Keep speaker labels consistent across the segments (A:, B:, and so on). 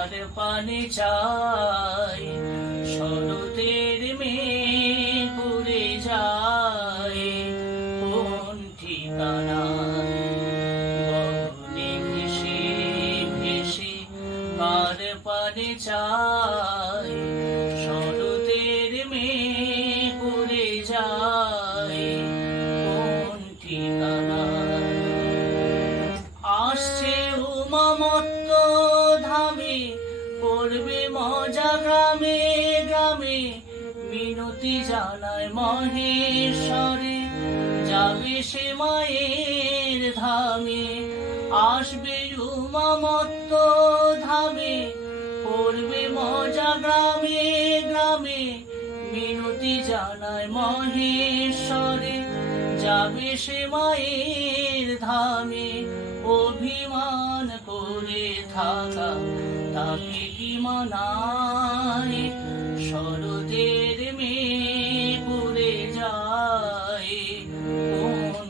A: কার পানে চাই, শরতের মেয়ে ঘুরে যায়, কোন গগনে ভেসে ভেসে কার পানে চাই, শরতের মেয়ে ঘুরে যায়, কোন ঠিকানায়
B: আসছে উমামত্ত গ্রামে গ্রামে মিনতি জানায় মহেশ্বরে, যাবে সে মায়ের ধামে, আসবে উমামত্ত ধামে করবে মজা গ্রামে গ্রামে, মিনতি জানায় মহেশ্বরে, যাবে সে মায়ের ধামে। অভিমান করে থাকা, তাকে কি মানায়? শরতের মেয়ে ঘুরে যায়, কোন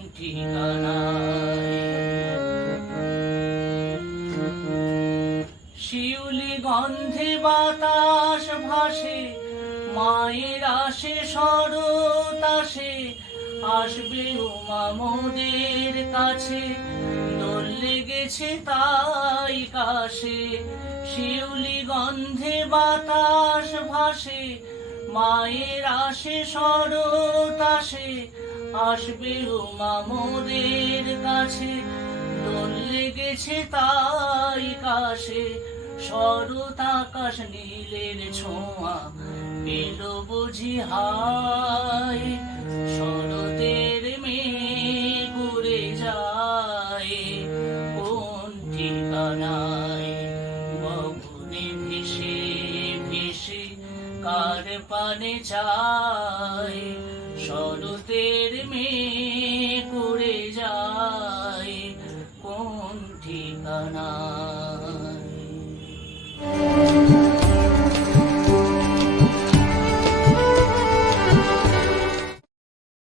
C: শিউলি গন্ধে বাতাস ভাসে, মায়ের আসে শরৎ আসে আসবে উমা মোদের কাছে। দোল লেগেছে তাই কাশে। শিউলি গন্ধে বাতাস ভাসে। মায়ের আসে শরৎ আসে। আসবে উমা মোদের কাছে। দোল লেগেছে তাই কাশে। শরৎ আকাশ নীলের ছোঁয়া পেল বুঝি হায়। কার পানে যায় শরতের মেয়ে করে যায় কোন ঠিকানায়